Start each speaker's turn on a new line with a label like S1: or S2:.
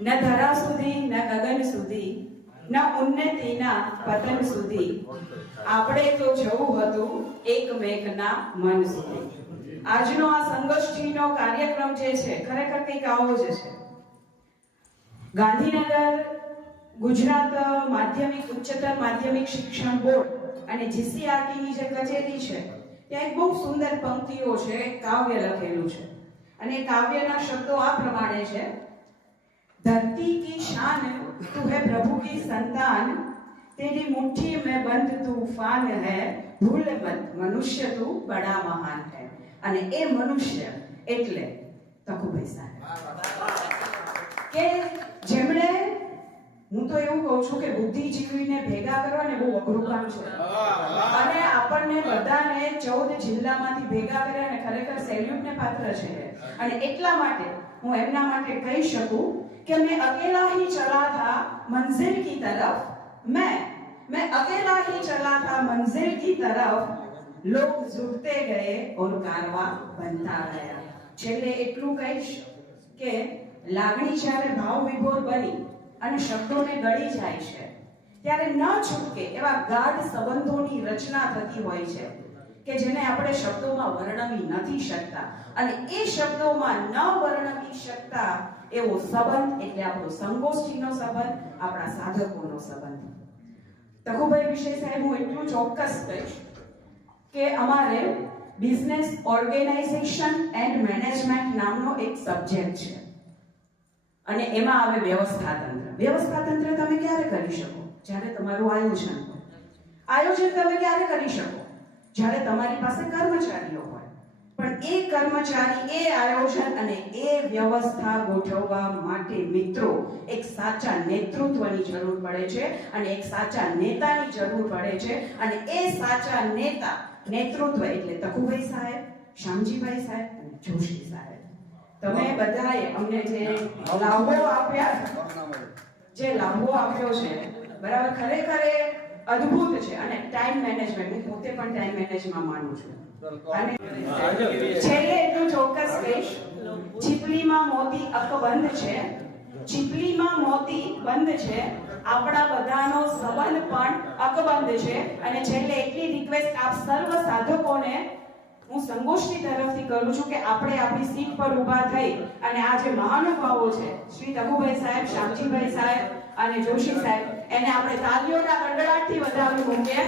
S1: ન ધરા સુધી, ન ગગન સુધી, ન ઉન્નતિના પતન સુધી. આપણે તો જવું હતું એકમેકના મન સુધી. આજનો આ સંગોષ્ઠીનો કાર્યક્રમ જે છે, ખરેખર કંઈક આવો જ છે. ગાંધીનગર ગુજરાત માધ્યમિક, ઉચ્ચતર માધ્યમિક શિક્ષણ બોર્ડ અને જીસીઆરટીની જે કચેરી છે, ત્યાં એક બહુ સુંદર પંક્તિઓ છે, કાવ્ય લખેલું છે. અને કાવ્યના શબ્દો આ પ્રમાણે છે धरती की शान तू है प्रभु की संतान तेरी मुट्ठी में બંધ तूफान है भूल मत मनुष्य तू बड़ा महान है અને એ મનુષ્ય એટલે તકુભાઈ સાહેબ કે જેમણે હું તો એવું કહું છું કે બુદ્ધિજીવીને ભેગા કરવા ને બહુ અઘરું કામ છે અને આપણને બધાને ચૌદ જિલ્લામાંથી ભેગા કર્યા અને ખરેખર સેલ્યુટને પાત્ર છે અને એટલા માટે હું એમના માટે કહી શકું कि मैं अकेला ही चला था मंजिल की तरफ मैं मैं अकेला ही चला था मंजिल की तरफ लोग जुड़ते गए और कारवा બનતા ગયા છેલ્લે એટલું કહીશ કે લાગણી જ્યારે ભાવ વિભોર બની અને શબ્દોને ગળી જાય છે ત્યારે ન છૂટકે એવા ગાઢ સંબંધોની રચના થતી હોય છે કે જેને આપણે શબ્દોમાં વર્ણવી નથી શકતા. અને એ શબ્દોમાં ન વર્ણવી શકતા એવો સંબંધ, એટલે આપણો સંગોષ્ઠીનો સંબંધ, આપણા સાધકોનો સંબંધ. તકુભાઈ વિશે સાહેબ, હું એટલું ચોક્કસ કહીશ કે અમારે બિઝનેસ ઓર્ગેનાઇઝેશન એન્ડ મેનેજમેન્ટ નામનો એક સબ્જેક્ટ છે. અને એમાં આવે વ્યવસ્થાતંત્ર. વ્યવસ્થાતંત્ર તમે ક્યારે કરી શકો? જ્યારે તમારું આયોજન આયોજન તમે ક્યારે કરી શકો? જ્યારે તમારી પાસે કર્મચારીઓ હોય. પણ એ કર્મચારી એ આયોજન અને એ વ્યવસ્થા ગોઠવવા માટે મિત્રો એક સાચા નેતૃત્વની જરૂર પડે છે અને એક સાચા નેતાની જરૂર પડે છે અને એ સાચા નેતા નેતૃત્વ એટલે તખુભાઈ સાહેબ શ્યામજીભાઈ સાહેબ અને જોશી સાહેબ. તમે બધાએ અમને જે લાભો આપ્યા, જે લાભો આપ્યો છે, બરાબર? ખરેખર અદ્ભુત છે અને ટાઈમ મેનેજમેન્ટ હું પોતે પણ ટાઈમ મેનેજમાં માનું છું. અને છેલ્લે એટલું ચોક્કસ કહીશ ચીપલીમાં મોતી અકબંધ છે. ચીપલીમાં મોતી બંધ છે. આપણા બધાનો સંબંધ પણ અકબંધ છે. અને છેલ્લે એટલી રિક્વેસ્ટ આપ સર્વ સાધકોને હું સંગોષ્ઠી તરફથી કરું છું કે આપણે આપણી સીટ પર ઊભા થઈ અને આ જે મહાનુભાવો છે, શ્રી તબુભાઈ સાહેબ શ્યામજીભાઈ સાહેબ અને જોશી સાહેબ, એને આપણે તાલીઓના ગડગડાટથી વધાવી મૂકીએ.